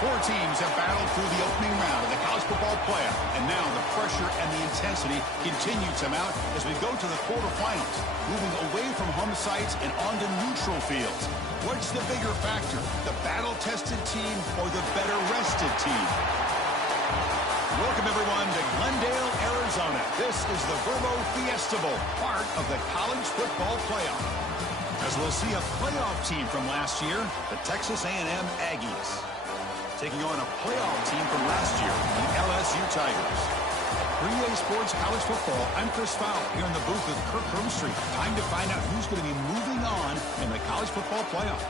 Four teams have battled through the opening round of the college football playoff, and now the pressure and the intensity continue to mount as we go to the quarterfinals, moving away from home sites and onto neutral fields. What's the bigger factor, the battle-tested team or the better-rested team? Welcome, everyone, to Glendale, Arizona. This is the Verbo Fiesta Bowl, part of the college football playoff. As we'll see a playoff team from last year, the Texas A&M Aggies, taking on a playoff team from last year, the LSU Tigers. For EA Sports College Football, I'm Chris Fowler here in the booth with Kirk Hermstreet. Time to find out who's going to be moving on in the college football playoff.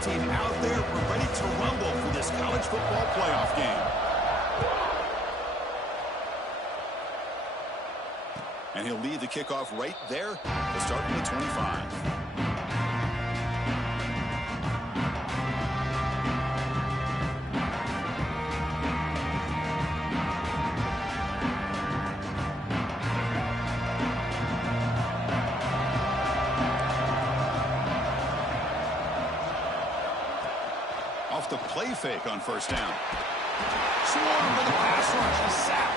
Team out there, we're ready to rumble for this college football playoff game. And he'll lead the kickoff right there to start from the 25. The play fake on first down. Swarm for the pass rush. A sack.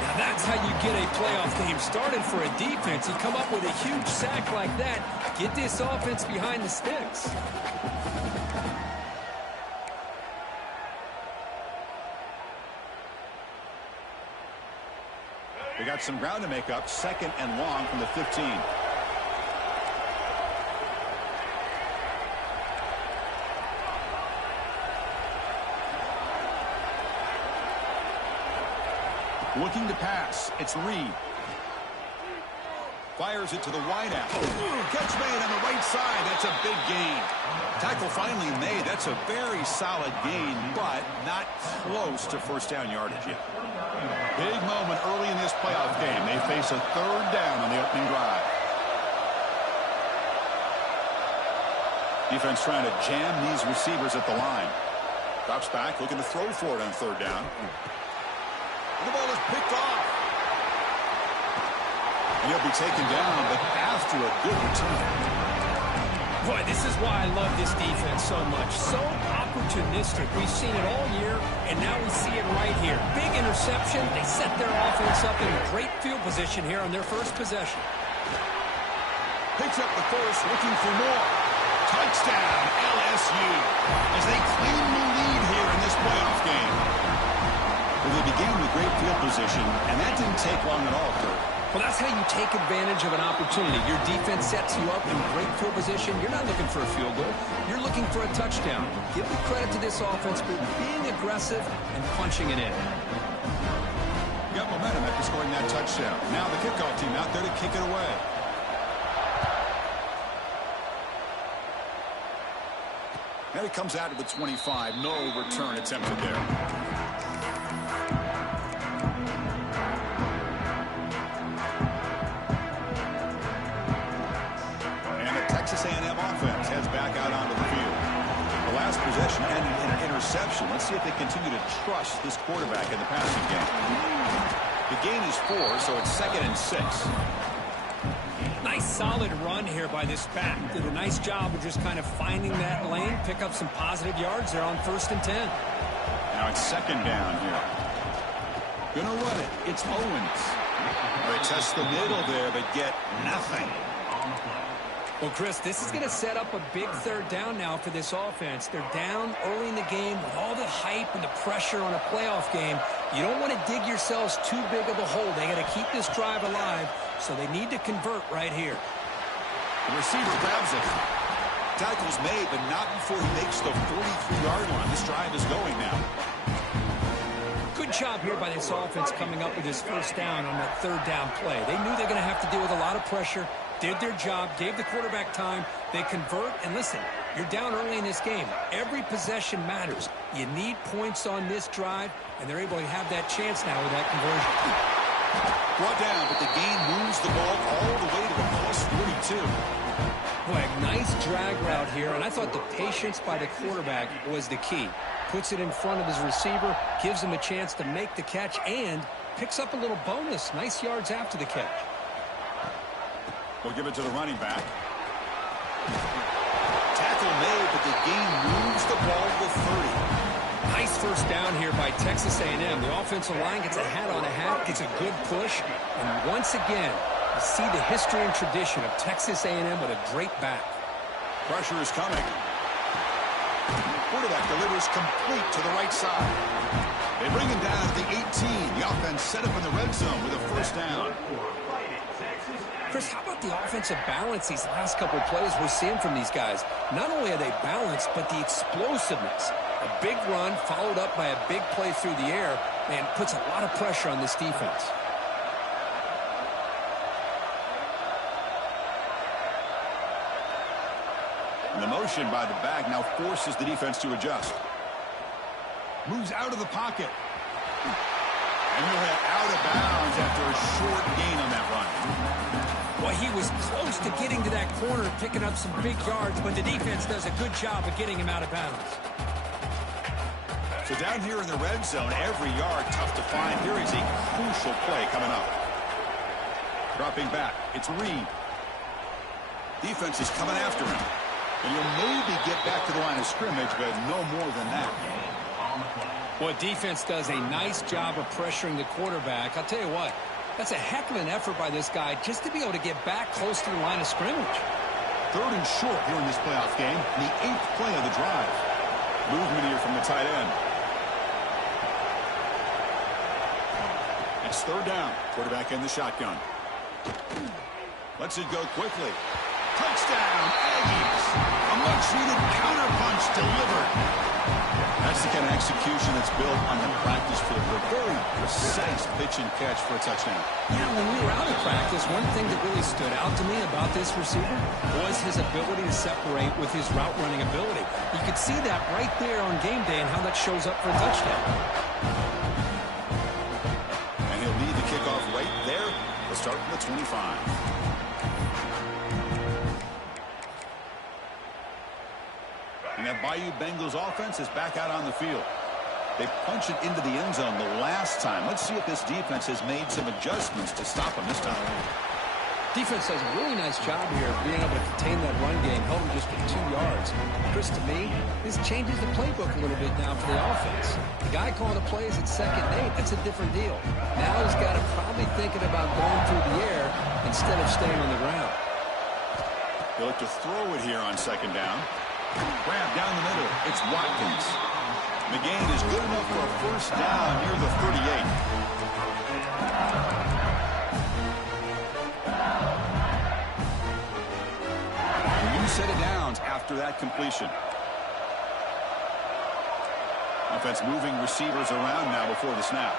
Now that's how you get a playoff game started for a defense. You come up with a huge sack like that. Get this offense behind the sticks. They got some ground to make up. Second and long from the 15. Looking to pass. It's Reed. Fires it to the wideout. Catch made on the right side. That's a big gain. Tackle finally made. That's a very solid gain, but not close to first down yardage yet. Big moment early in this playoff game. They face a third down on the opening drive. Defense trying to jam these receivers at the line. Drops back, looking to throw for it on third down. The ball is picked off. And he'll be taken down, but after a good return. Boy, this is why I love this defense so much. So opportunistic. We've seen it all year, and now we see it right here. Big interception. They set their offense up in a great field position here on their first possession. Picks up the first, looking for more. Touchdown, LSU, as they claim the lead here in this playoff game. Well, they began with great field position, and that didn't take long at all, Kirk. Well, that's how you take advantage of an opportunity. Your defense sets you up in great field position. You're not looking for a field goal. You're looking for a touchdown. Give the credit to this offense for being aggressive and punching it in. Got momentum after scoring that touchdown. Now the kickoff team out there to kick it away. And it comes out to the 25. No return attempted there. Texas A&M offense heads back out onto the field. The last possession ended in an interception. Let's see if they continue to trust this quarterback in the passing game. The gain is 4, so it's 2nd and 6. Nice solid run here by this back. Did a nice job of just kind of finding that lane, pick up some positive yards there on 1st and 10. Now it's 2nd down here. Gonna run it. It's Owens. They test the middle there, but get nothing. Well, Chris, this is going to set up a big third down now for this offense. They're down early in the game with all the hype and the pressure on a playoff game. You don't want to dig yourselves too big of a hole. They got to keep this drive alive, so they need to convert right here. The receiver grabs it. Tackle's made, but not before he makes the 43-yard line. This drive is going now. Good job here by this offense coming up with this first down on that third down play. They knew they're going to have to deal with a lot of pressure. Did their job, gave the quarterback time, they convert, and listen, you're down early in this game. Every possession matters. You need points on this drive, and they're able to have that chance now with that conversion. Brought down, but the gain moves the ball all the way to the +42. Boy, a nice drag route here, and I thought the patience by the quarterback was the key. Puts it in front of his receiver, gives him a chance to make the catch, and picks up a little bonus. Nice yards after the catch. We'll give it to the running back. Tackle made, but the gain moves the ball to the 30. Nice first down here by Texas A&M. The offensive line gets a hat on a hat, gets a good push, and once again, you see the history and tradition of Texas A&M with a great back. Pressure is coming. Quarterback delivers complete to the right side. They bring him down at the 18. The offense set up in the red zone with a first down. Chris, how about the offensive balance these last couple of plays we're seeing from these guys? Not only are they balanced, but the explosiveness. A big run followed up by a big play through the air, and puts a lot of pressure on this defense. And the motion by the back now forces the defense to adjust. Moves out of the pocket. And he'll head out of bounds after a short gain on that run. Well, he was close to getting to that corner, picking up some big yards, but the defense does a good job of getting him out of bounds. So down here in the red zone, every yard tough to find. Here is a crucial play coming up. Dropping back, it's Reed. Defense is coming after him. And you'll maybe get back to the line of scrimmage, but no more than that. Well, defense does a nice job of pressuring the quarterback. I'll tell you what, that's a heck of an effort by this guy just to be able to get back close to the line of scrimmage. 3rd and short here in this playoff game, the 8th play of the drive. Movement here from the tight end. It's 3rd down. Quarterback in the shotgun. Lets it go quickly. Touchdown, Aggies. A much-needed counterpunch delivered. That's the kind of execution that's built on the practice field. A very precise pitch and catch for a touchdown. Yeah, when we were out of practice, one thing that really stood out to me about this receiver was his ability to separate with his route-running ability. You could see that right there on game day and how that shows up for a touchdown. And he'll lead the kickoff right there. We'll start from the 25. And that Bayou Bengals offense is back out on the field. They punch it into the end zone the last time. Let's see if this defense has made some adjustments to stop them this time. Defense does a really nice job here of being able to contain that run game, held him just to 2 yards. Chris, to me, this changes the playbook a little bit now for the offense. The guy calling the plays at 2nd and 8, that's a different deal. Now he's got to probably thinking about going through the air instead of staying on the ground. They'll look to throw it here on 2nd down. Grab down the middle. It's Watkins. The gain is good enough for a first down near the 38. A new set of downs after that completion. Offense moving receivers around now before the snap.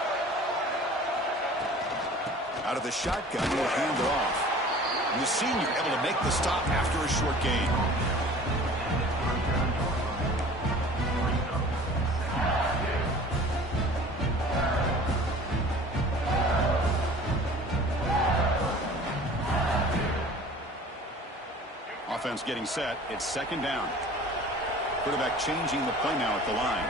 Out of the shotgun, he'll hand it off. And the senior able to make the stop after a short gain. Offense getting set. It's 2nd down. Quarterback changing the play now at the line.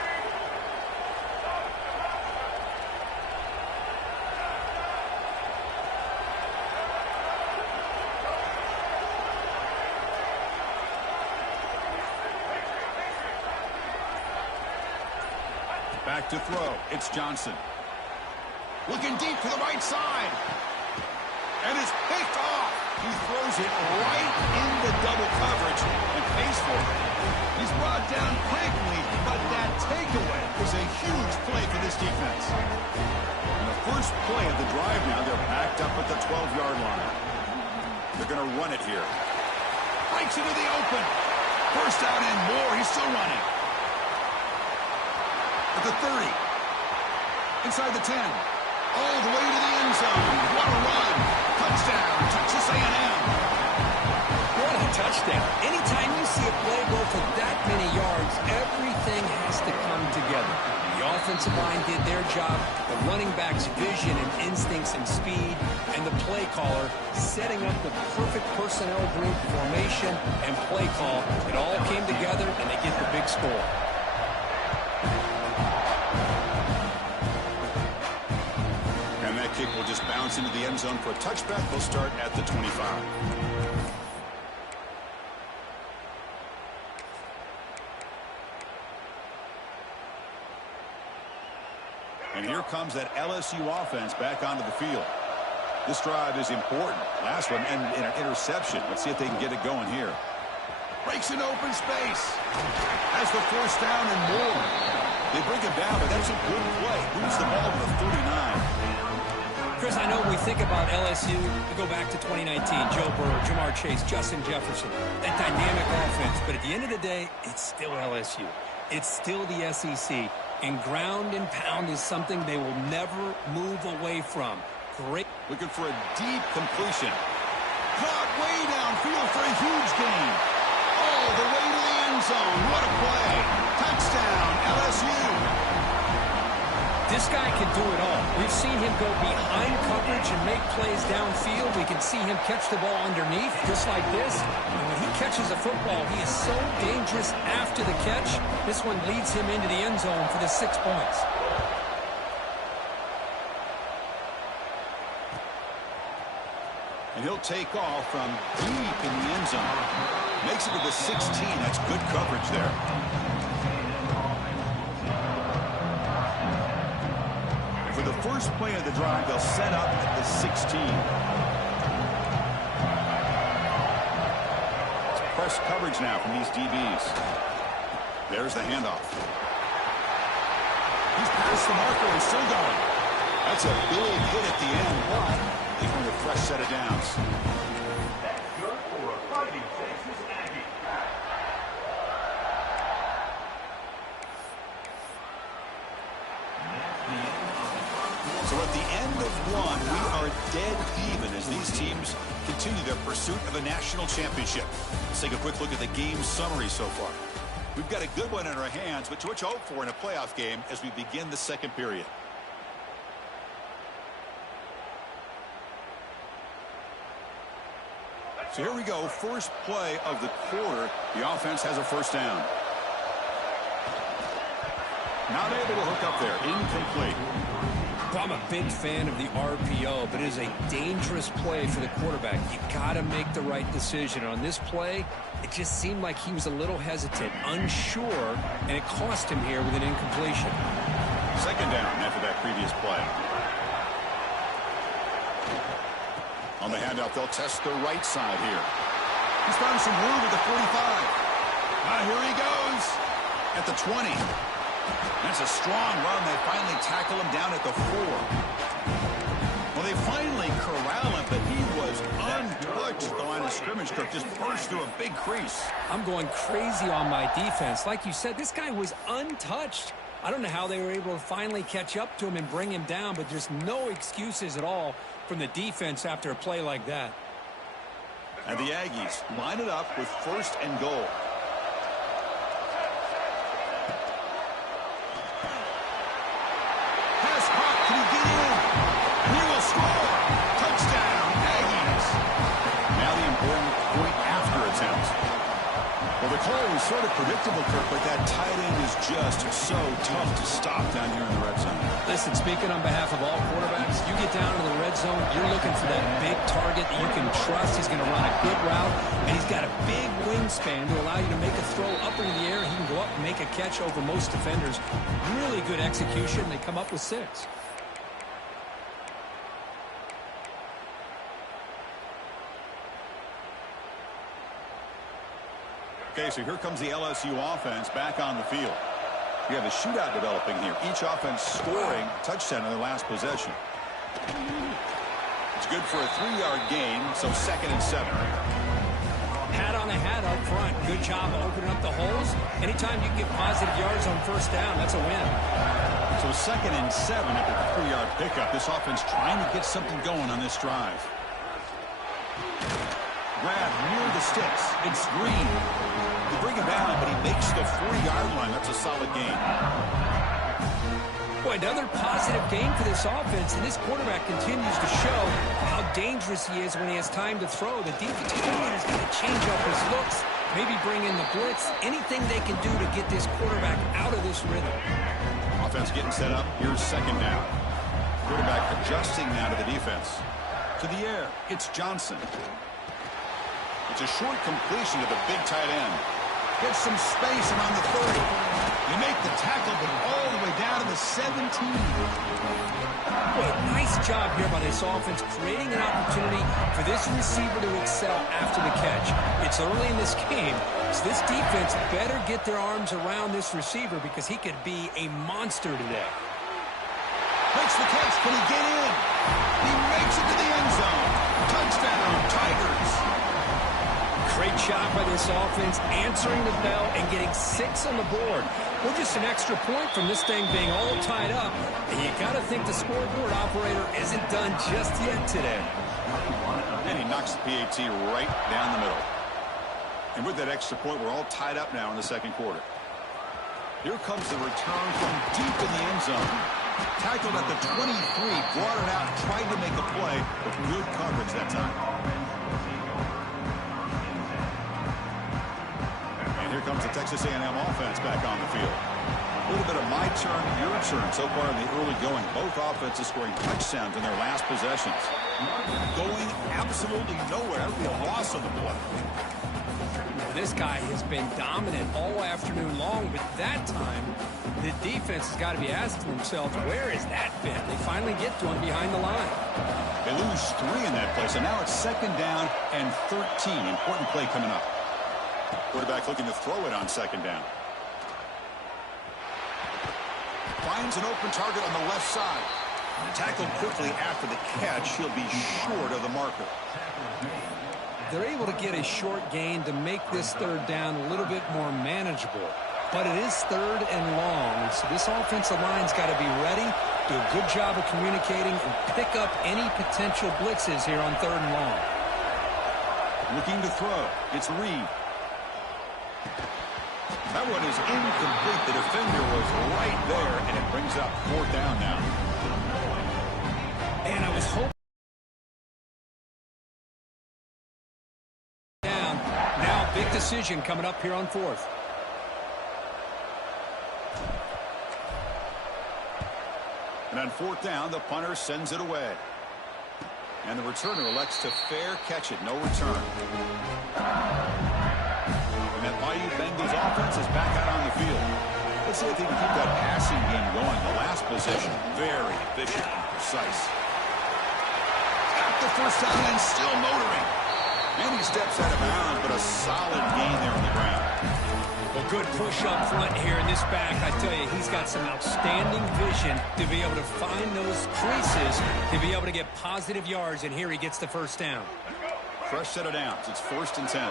Back to throw. It's Johnson. Looking deep to the right side. And it's picked off. He throws it right into double coverage and pays for it. He's brought down quickly, but that takeaway was a huge play for this defense. And the first play of the drive now, they're backed up at the 12-yard line. They're going to run it here. Hikes into the open. First down and more. He's still running. At the 30. Inside the 10. All the way to the end zone. What a run. Touchdown, Texas A&M. What a touchdown. Anytime you see a play go for that many yards, everything has to come together. The offensive line did their job, the running back's vision and instincts and speed, and the play play caller setting up the perfect personnel group, formation, and play call. It all came together, and they get the big score. And that kick will just bounce into the end zone for a touchback. They'll start at the 25. And here comes that LSU offense back onto the field. This drive is important. Last one ended in an interception. Let's see if they can get it going here. Breaks an open space. Has the first down and more. They bring him down, but that's a good play. Moves the ball to the 39. Chris, I know we think about LSU. We go back to 2019. Joe Burrow, Jamar Chase, Justin Jefferson. That dynamic offense. But at the end of the day, it's still LSU. It's still the SEC. And ground and pound is something they will never move away from. Great. Looking for a deep completion. Caught way downfield for a huge gain. All the way to the end zone. What a play. Touchdown, LSU. This guy can do it all. We've seen him go behind coverage and make plays downfield. We can see him catch the ball underneath, just like this. And when he catches a football, he is so dangerous after the catch. This one leads him into the end zone for the 6 points. And he'll take off from deep in the end zone. Makes it to the 16. That's good coverage there. For the first play of the drive, they'll set up at the 16. It's press coverage now from these DBs. There's the handoff. He's past the marker and still going. That's a big hit at the end, but they bring a fresh set of downs. So at the end of one, we are dead even as these teams continue their pursuit of a national championship. Let's take a quick look at the game summary so far. We've got a good one in our hands, but what you hope for in a playoff game as we begin the second period. So here we go, first play of the quarter. The offense has a first down. Not able to hook up there, incomplete. I'm a big fan of the RPO, but it is a dangerous play for the quarterback. You got to make the right decision. On this play, it just seemed like he was a little hesitant, unsure, and it cost him here with an incompletion. Second down after that previous play. On the handoff, they'll test the right side here. He's found some room at the 45. Here he goes at the 20. That's a strong run. They finally tackle him down at the 4. Well, they finally corral him, but he was untouched at the line of scrimmage. Cook just burst through a big crease. I'm going crazy on my defense. Like you said, this guy was untouched. I don't know how they were able to finally catch up to him and bring him down, but there's no excuses at all from the defense after a play like that. And the Aggies line it up with first and goal. Can he get in? He will score. Touchdown, Aggies. Now the important point after attempt. Well, the call was sort of predictable, Kirk, but that tight end is just so tough to stop down here in the red zone. Listen, speaking on behalf of all quarterbacks, you get down to the red zone, you're looking for that big target that you can trust. He's going to run a good route, and he's got a big wingspan to allow you to make a throw up into the air. He can go up and make a catch over most defenders. Really good execution. They come up with 6. Okay, so here comes the LSU offense back on the field. We have a shootout developing here. Each offense scoring a touchdown in their last possession. It's good for a 3-yard gain, so 2nd and 7. Hat on a hat up front. Good job of opening up the holes. Anytime you can get positive yards on first down, that's a win. So 2nd and 7 after the 3-yard pickup. This offense trying to get something going on this drive. Grab near the sticks. It's Green. They bring him down, but he makes the 4-yard line. That's a solid gain. Boy, another positive game for this offense, and this quarterback continues to show how dangerous he is when he has time to throw. The defensive coordinator's got to change up his looks, maybe bring in the blitz, anything they can do to get this quarterback out of this rhythm. Offense getting set up. Here's second down. Quarterback adjusting now to the defense. To the air, it's Johnson. It's a short completion to the big tight end. Gets some space around the 30. You make the tackle, but all the way down to the 17. Boy, nice job here by this offense, creating an opportunity for this receiver to excel after the catch. It's early in this game, so this defense better get their arms around this receiver because he could be a monster today. Makes the catch. Can he get in? He makes it to the end zone. Touchdown, Tigers. Great job by this offense, answering the bell and getting 6 on the board. We're just an extra point from this thing being all tied up. And you got to think the scoreboard operator isn't done just yet today. And he knocks the PAT right down the middle. And with that extra point, we're all tied up now in the second quarter. Here comes the return from deep in the end zone. Tackled at the 23, brought it out, tried to make a play, but good coverage that time. And here comes the Texas A&M offense back on the field. A little bit of my turn, your turn so far in the early going. Both offenses scoring touchdowns in their last possessions. Going absolutely nowhere. That would be a loss of the play. This guy has been dominant all afternoon long, but that time, the defense has got to be asking themselves, where has that been? They finally get to him behind the line. They lose 3 in that play, so now it's second down and 13. Important play coming up. Quarterback looking to throw it on second down. Finds an open target on the left side. Tackled quickly after the catch. He'll be short of the marker. They're able to get a short gain to make this third down a little bit more manageable. But it is third and long, so this offensive line's got to be ready, do a good job of communicating, and pick up any potential blitzes here on third and long. Looking to throw. It's Reed. That one is incomplete. The defender was right there, and it brings up fourth down now. And I was hoping. Now, big decision coming up here on fourth. And on fourth down, the punter sends it away. And the returner elects to fair catch it. No return. And that Bayou Bengals offense is back out on the field. Let's see if they can keep that passing game going. The last possession, very efficient and precise. Got the first down and still motoring. And he steps out of bounds, but a solid gain there on the ground. Well, good push up front here in this back. I tell you, he's got some outstanding vision to be able to find those creases, to be able to get positive yards, and here he gets the first down. Fresh set of downs. It's 1st and 10.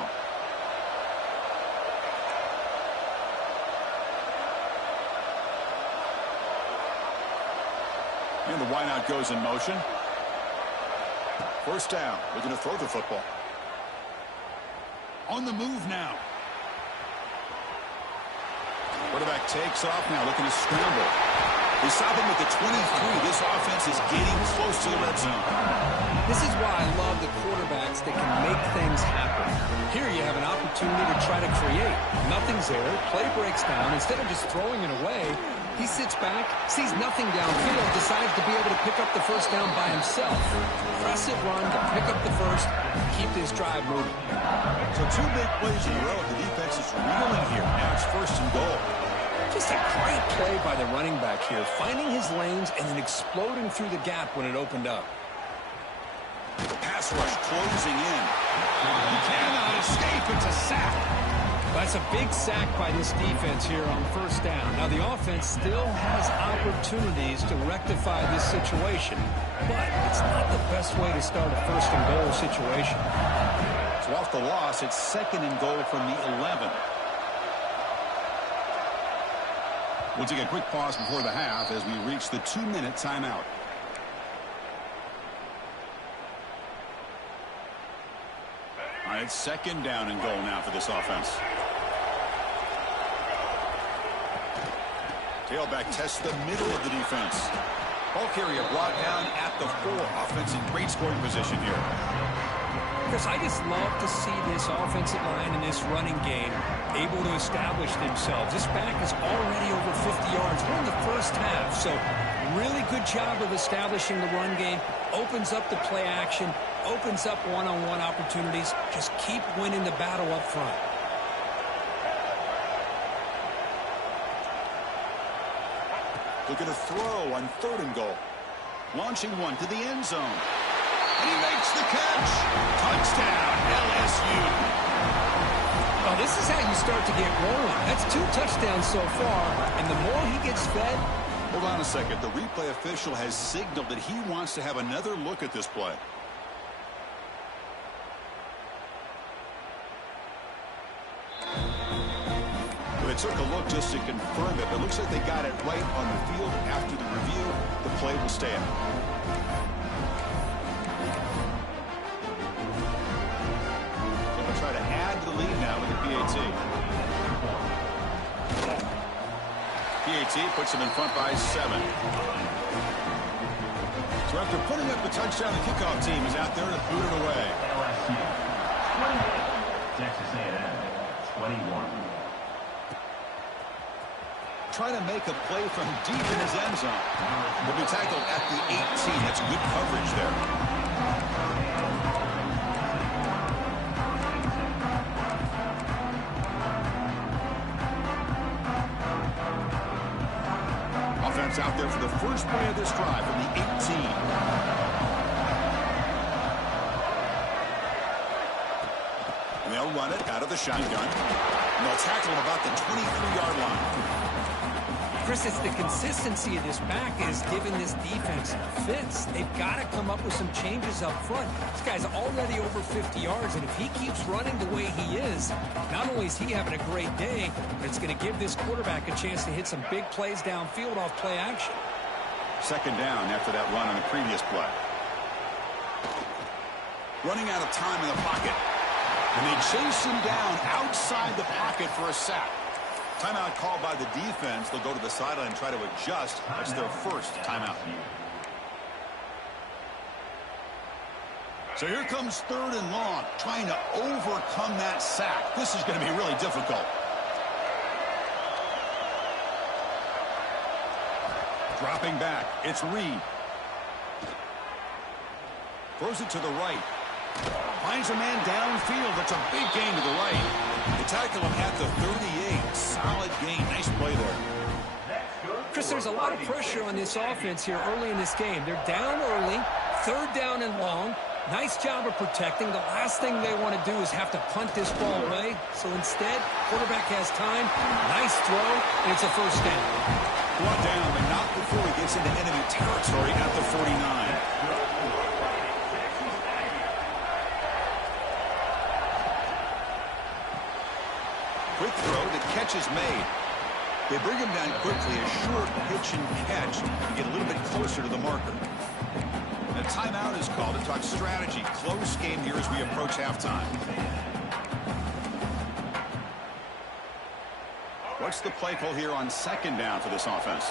And the wideout goes in motion. First down. Looking to throw the football. On the move now. Quarterback takes off now, looking to scramble. They stop him with the 23. This offense is getting close to the red zone. This is why I love the quarterbacks that can make things happen. Here you have an opportunity to try to create. Nothing's there. Play breaks down. Instead of just throwing it away, he sits back, sees nothing downfield, decides to be able to pick up the first down by himself. Impressive run to pick up the first, keep this drive moving. So 2 big plays in a row. The defense is reeling here. Now it's 1st and goal. Just a great play by the running back here, finding his lanes and then exploding through the gap when it opened up. Pass rush closing in. He cannot escape. It's a sack. That's a big sack by this defense here on first down. Now, the offense still has opportunities to rectify this situation, but it's not the best way to start a 1st and goal situation. So off the loss, it's 2nd and goal from the 11. We'll take a quick pause before the half as we reach the 2-minute timeout. All right, 2nd down and goal now for this offense. Tailback tests the middle of the defense. Ball carrier brought down at the 4. Offense in great scoring position here. Chris, I just love to see this offensive line and this running game able to establish themselves. This back is already over 50 yards. We're in the first half, so really good job of establishing the run game. Opens up the play action, opens up one-on-one opportunities. Just keep winning the battle up front. Look at a throw on 3rd and goal. Launching one to the end zone. And he makes the catch. Touchdown, LSU. Well, this is how you start to get rolling. That's 2 touchdowns so far, and the more he gets fed. Hold on a second. The replay official has signaled that he wants to have another look at this play. They took a look just to confirm it. It looks like they got it right on the field. After the review, the play will stand. They'll try to add to the lead now with the PAT. PAT puts them in front by 7. So after putting up the touchdown, the kickoff team is out there to boot it away. Texas A&M, 21. Trying to make a play from deep in his end zone. Will be tackled at the 18. That's good coverage there. Offense out there for the first play of this drive from the 18. And they'll run it out of the shotgun. And they'll tackle him about the 23-yard line. Chris, it's the consistency of this back is giving this defense fits. They've got to come up with some changes up front. This guy's already over 50 yards, and if he keeps running the way he is, not only is he having a great day, but it's going to give this quarterback a chance to hit some big plays downfield off play action. 2nd down after that run on the previous play. Running out of time in the pocket. And they chase him down outside the pocket for a sack. Timeout called by the defense. They'll go to the sideline and try to adjust. That's their first timeout. So here comes 3rd and long, trying to overcome that sack. This is going to be really difficult. Dropping back, it's Reed. Throws it to the right. Finds a man downfield. That's a big gain to the right. They tackle him at the 38. Solid gain. Nice play there. Chris, there's a lot of pressure on this offense here early in this game. They're down early, 3rd down and long. Nice job of protecting. The last thing they want to do is have to punt this ball away. So instead, quarterback has time. Nice throw, and it's a 1st down. Brought down, but not before he gets into enemy territory at the 49. Quick throw, the catch is made. They bring him down quickly, a short pitch and catch to get a little bit closer to the marker. And a timeout is called to talk strategy. Close game here as we approach halftime. What's the play call here on 2nd down for this offense?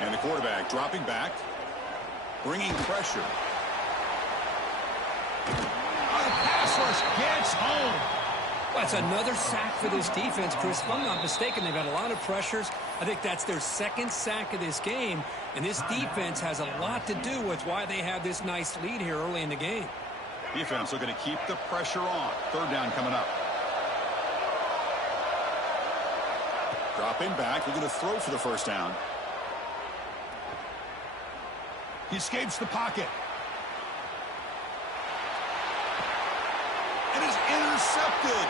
And the quarterback dropping back, bringing pressure. Gets home. Well, that's another sack for this defense, Chris. If I'm not mistaken, they've had a lot of pressures. I think that's their 2nd sack of this game, and this defense has a lot to do with why they have this nice lead here early in the game. Defense looking to keep the pressure on. 3rd down coming up. Dropping back, looking to throw for the 1st down. He escapes the pocket. It is intercepted.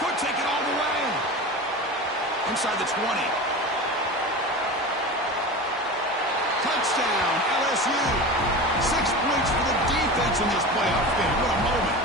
Could take it all the way. Inside the 20. Touchdown, LSU. 6 points for the defense in this playoff game. What a moment.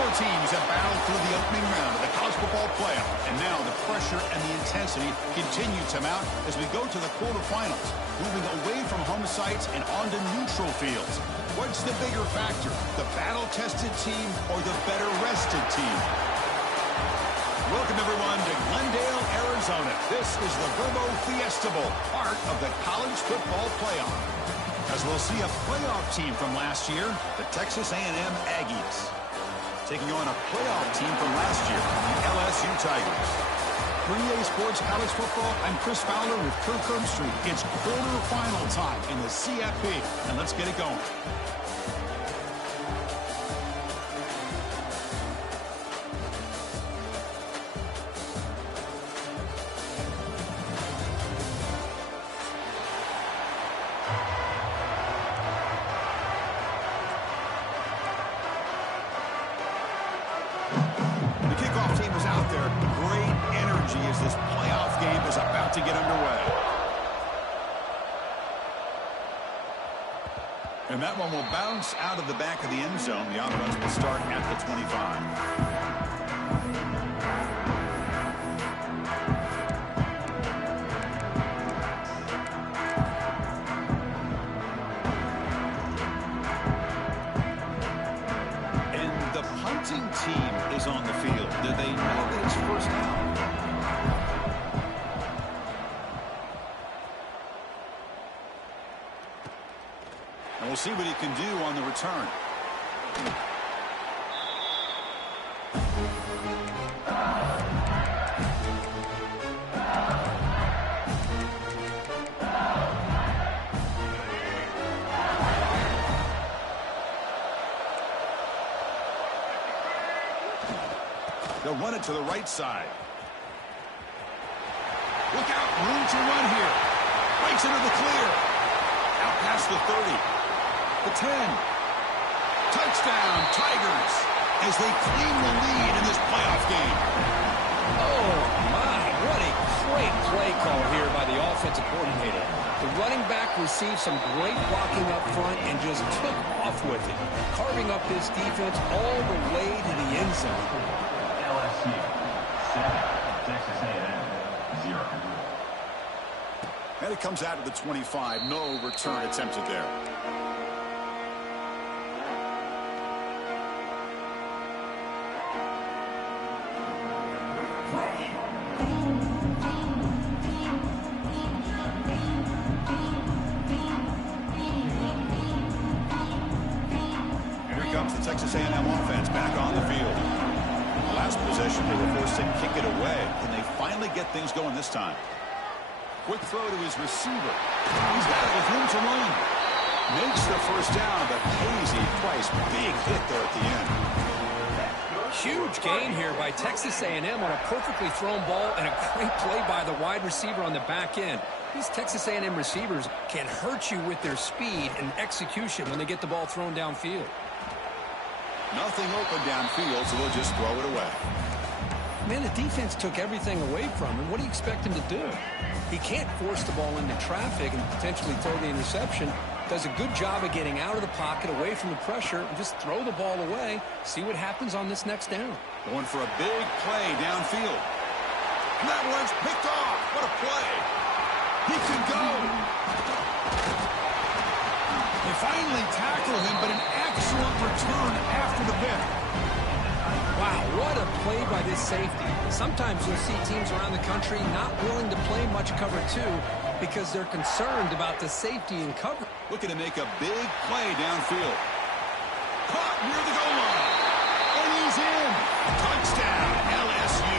Four teams have battled through the opening round of the college football playoff, and now the pressure and the intensity continue to mount as we go to the quarterfinals, moving away from home sites and onto neutral fields. What's the bigger factor, the battle-tested team or the better-rested team? Welcome, everyone, to Glendale, Arizona. This is the Verbo Fiesta Bowl, part of the college football playoff. As we'll see a playoff team from last year, the Texas A&M Aggies, taking on a playoff team from last year, the LSU Tigers. For EA Sports College Football, I'm Chris Fowler with Kirk Herbstreit. It's quarterfinal time in the CFP, and let's get it going. This playoff game is about to get underway. And that one will bounce out of the back of the end zone. The offense will start at the 25. And the punting team is on the field. Do they know that it's first down? And we'll see what he can do on the return. They'll run it to the right side. Look out, room to run here. Breaks into the clear. Out past the 30. The 10. Touchdown, Tigers, as they claim the lead in this playoff game. Oh, my. What a great play call here by the offensive coordinator. The running back received some great blocking up front and just took off with it, carving up this defense all the way to the end zone. LSU 7, Texas A&M 0. And it comes out of the 25. No return attempted there. Texas A&M offense back on the field. Last possession, they were forced to kick it away. Can they finally get things going this time? Quick throw to his receiver. He's got it with room to run. Makes the first down, but pays a price. Big hit there at the end. Huge gain here by Texas A&M on a perfectly thrown ball and a great play by the wide receiver on the back end. These Texas A&M receivers can hurt you with their speed and execution when they get the ball thrown downfield. Nothing open downfield, so they'll just throw it away. Man, the defense took everything away from him. What do you expect him to do? He can't force the ball into traffic and potentially throw the interception. Does a good job of getting out of the pocket, away from the pressure, and just throw the ball away. See what happens on this next down. Going for a big play downfield. And that one's picked off. What a play. He can go. They finally tackle him, but an excellent return after the pick. Wow, what a play by this safety. Sometimes you'll see teams around the country not willing to play much cover two because they're concerned about the safety and cover. Looking to make a big play downfield. Caught near the goal line. And he's in. Touchdown, LSU.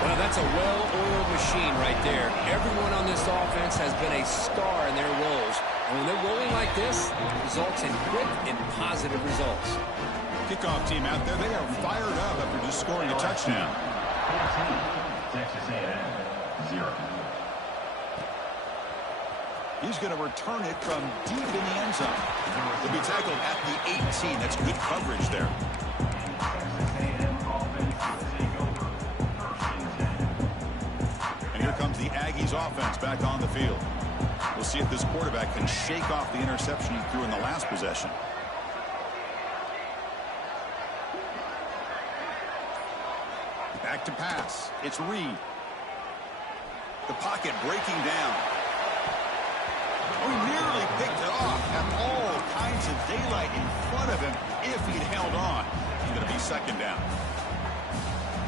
Well, that's a well-oiled machine right there. Everyone on this offense has been a star in their roles. And when they're rolling like this, it results in quick and positive results. Kickoff team out there, they are fired up after just scoring a touchdown. 14, Texas A&M 0. He's going to return it from deep in the end zone. He'll be tackled at the 18. That's good coverage there. And here comes the Aggies offense back on the field. We'll see if this quarterback can shake off the interception he threw in the last possession. to pass. It's Reed. The pocket breaking down. Oh, he nearly picked it off. Had all kinds of daylight in front of him if he'd held on. He's going to be second down.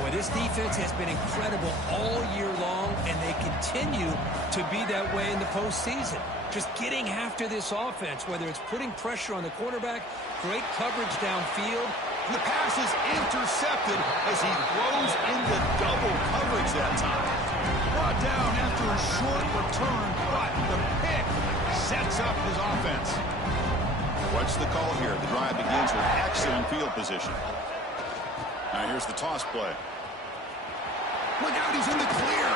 Boy, this defense has been incredible all year long, and they continue to be that way in the postseason. Just getting after this offense, whether it's putting pressure on the quarterback, great coverage downfield. And the pass is intercepted as he throws into double coverage that time. Brought down after a short return, but the pick sets up his offense. What's the call here? The drive begins with excellent field position. Now here's the toss play. Look out, he's in the clear.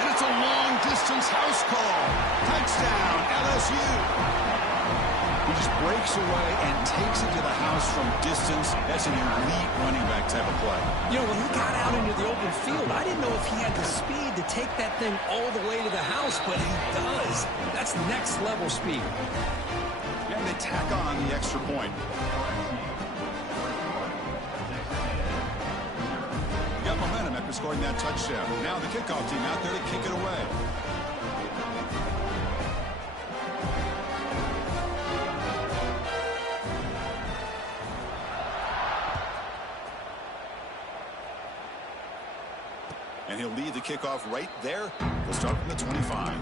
And it's a long-distance house call. Touchdown, LSU. He just breaks away and takes it to the house from distance. That's an elite running back type of play. You know, when he got out into the open field, I didn't know if he had the speed to take that thing all the way to the house, but he does. That's next-level speed. And they tack on the extra point. Got momentum after scoring that touchdown. Now the kickoff team out there to kick it away. And he'll lead the kickoff right there. He'll start from the 25.